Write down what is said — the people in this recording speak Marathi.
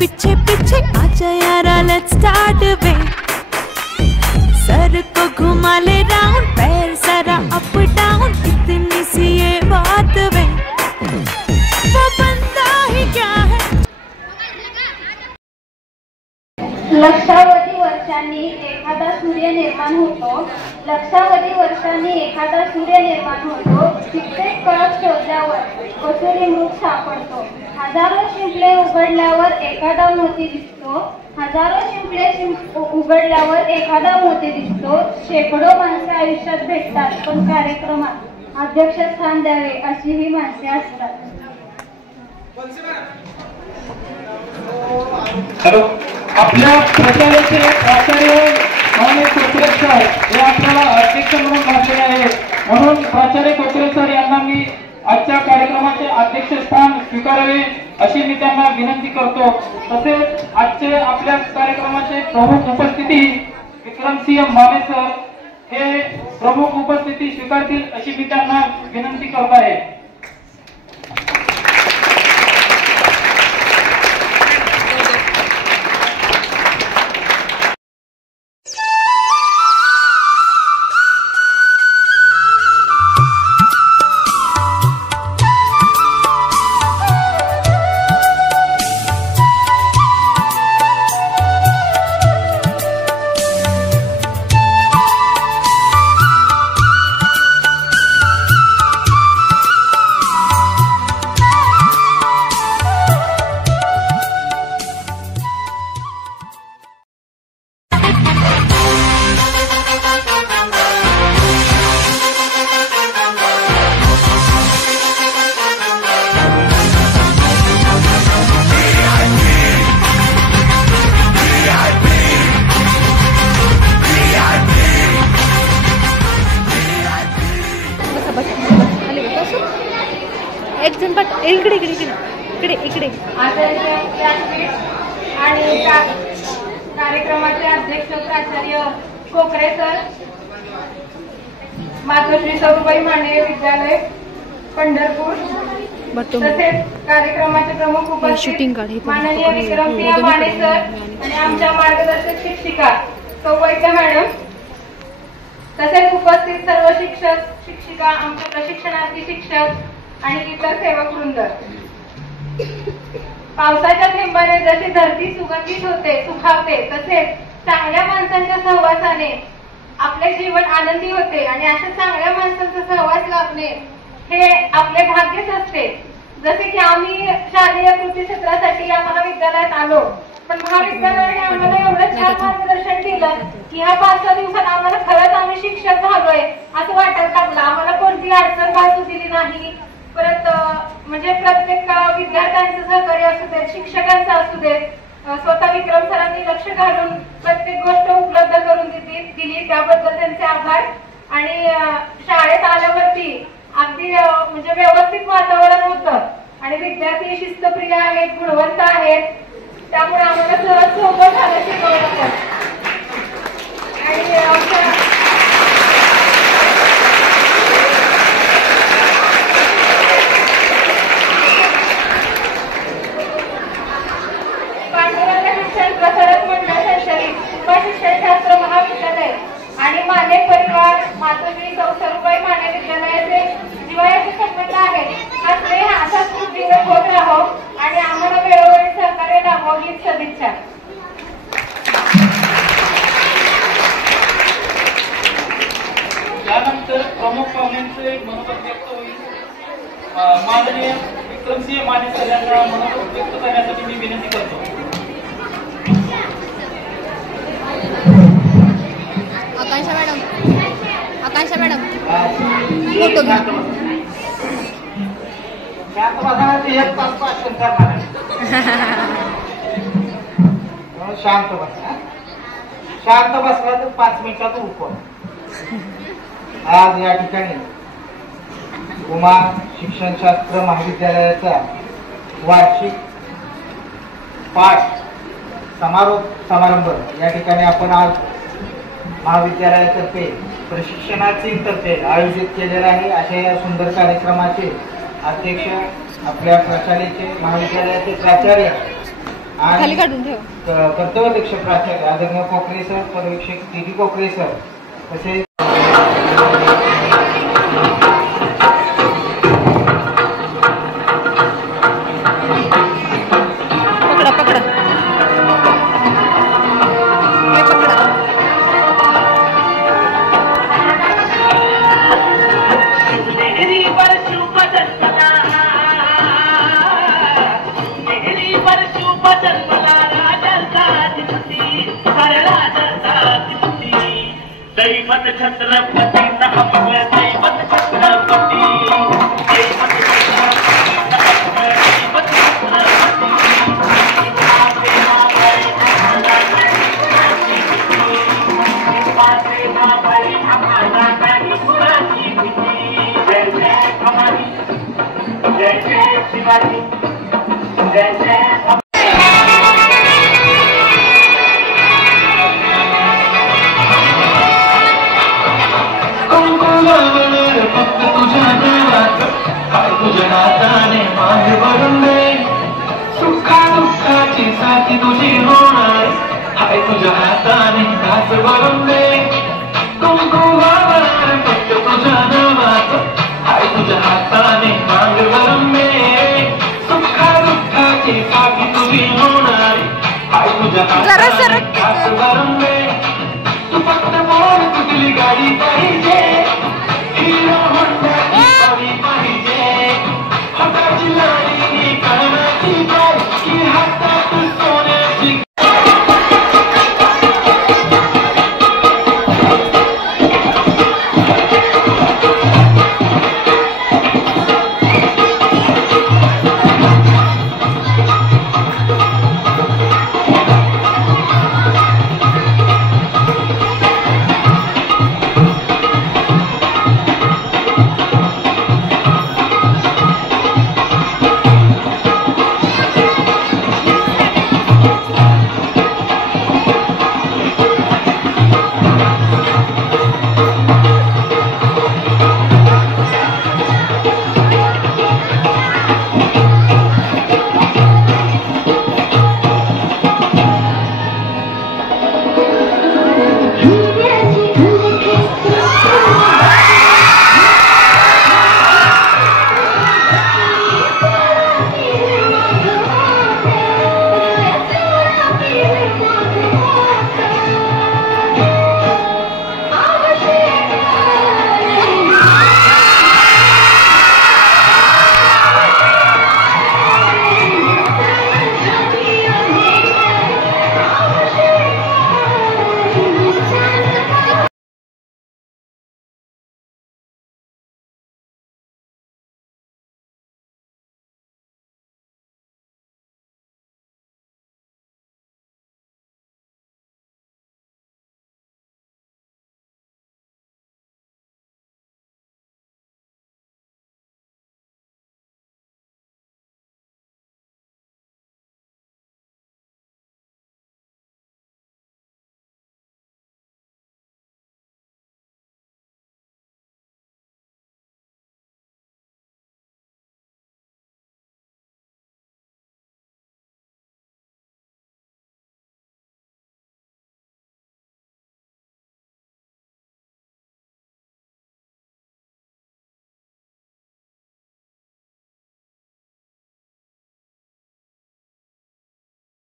पीछे पीछे आजा यारा लेट्स स्टार्ट वे सर को घुमा ले राउंड पैर सारा अप डाउन इतनी सी ये बात वे वो बंदा ही क्या है। लक्षावधी वर्षांनी एखादा सूर्य निर्माण होतो, लक्षावधी वर्षांनी एखादा सूर्य निर्माण होतो, कित्येक कळप शोधल्यावर कसुरी मृग सापडतो, हजारो शिंपले उघडल्यावर एखादा मोती दिसतो, हजारो शिंपले उघडल्यावर एखादा मोती दिसतो, शेकडो माणसे आयुष्यात भेटतात पण कार्यक्रमात अध्यक्षस्थान द्यावे अशी ही माणसे असतात। हॅलो, आपल्या प्रचाराचे प्राचार्य माननीय कोचरे सर हे आपल्याला अध्यक्ष म्हणून भाषण आहे, म्हणून प्राचार्य कोचरे सर यांना मी आजच्या कार्यक्रमाचे अध्यक्षस्थान स्वीकारावे अशी मी त्यांना विनंती करतो। तसेच आजचे आपल्या कार्यक्रमाचे प्रमुख उपस्थिती विक्रमसिंह माने सर हे प्रमुख उपस्थिती स्वीकारतील अशी मी त्यांना विनंती करत आहे। इकडे इकडे इकडे इकडे आणि कार्यक्रमाचे अध्यक्ष प्राचार्य कोकरे सर, मातोश्री सरुबाई माने विद्यालय पंढरपूर, तसेच कार्यक्रमाचे प्रमुख उपस्थित माननीय विक्रमसिंह माने सर आणि आमच्या मार्गदर्शक शिक्षिका सौवैद्य मॅडम, तसेच उपस्थित सर्व शिक्षक शिक्षिका, आमचे प्रशिक्षणार्थी शिक्षक आणि इतर सेवक वृंद। पावसाच्या थेंबाने जशी धरती सुगंधित होते सुखावते, तसेच चांगल्या माणसांच्या सहवासाने आपले जीवन आनंदी होते आणि अशा चांगल्या माणसांचा सहवास लाभणे हे आपले भाग्यच असते। जसे की आम्ही शालेय कृती क्षेत्रासाठी या महाविद्यालयात आलो, पण महाविद्यालयाने आम्हाला एवढं छान मार्गदर्शन दिलं की ह्या 5-6 दिवसात आम्हाला खरंच आम्ही शिक्षक झालोय असं वाटायला लागलं। आम्हाला कोणती अडचण भासू दिली नाही। परत म्हणजे प्रत्येक विद्यार्थ्यांचं सहकार्य असू देत, शिक्षकांचं असू देत, स्वतः विक्रम सरांनी लक्ष घालून प्रत्येक गोष्ट उपलब्ध करून दिली, त्याबद्दल त्यांचे आभार। आणि शाळेत आल्यावरती अगदी म्हणजे व्यवस्थित वातावरण होतं आणि विद्यार्थी शिस्तप्रिय आहेत, गुणवंत आहेत, त्यामुळे आम्हाला सहज सोबत झालं शिकवलं। आणि प्रसारक मंडळ संचालित शिक्षणशास्त्र महाविद्यालय आणि माने परिवार मातोश्री सरुबाई माने विद्यालयाचे जिव्हाळ्याचे संबंध आहेत। हा स्नेह असाच सुदृढ होत राहो आणि आम्हाला वेळोवेळी सहकार्य लाभो हीच सदिच्छा। यानंतर प्रमुख पाहुण्यांचे मनोगत व्यक्त होईल। माननीय विक्रमसिंह माने सर यांना मनोगत व्यक्त करण्यासाठी मी विनंती करतो। फोटो घ्या. शांत बसण्याचे 1 तास भाषण करणार. शांत बसा. शांत बसला तर 5 मिनिटात उठवा. आज या ठिकाणी उमा शिक्षणशास्त्र महाविद्यालयाचा वार्षिक पाठ समारंभ या ठिकाणी आपण आज महाविद्यालयातर्फे प्रशिक्षणार्थी तर्फे आयोजित केलेला आहे. अशा या सुंदर कार्यक्रमाचे अध्यक्ष आपल्या प्रशालेचे महाविद्यालयाचे प्राचार्य आणि कर्तव्यदक्ष प्राचार्य आदरणीय कोकरे सर, पर्यवेक्षक टी कोकरे सर तसेच छत्रपती जय जय शिवाजी जय जय तुझ्या हाताने मागे वरून दे सुखा दुःखाची साथी तुझी होणार हाय तुझ्या हाताने घास भरून दे कुंकुमावर फक्त तुझ्या नावाचं हाय तुझ्या हाताने मागे वरून दे सुखा दुःखाची साथी तुझी होणार हाय तुझ्या हाताने घास भरून दे तू फक्त बोल तुझी गाडी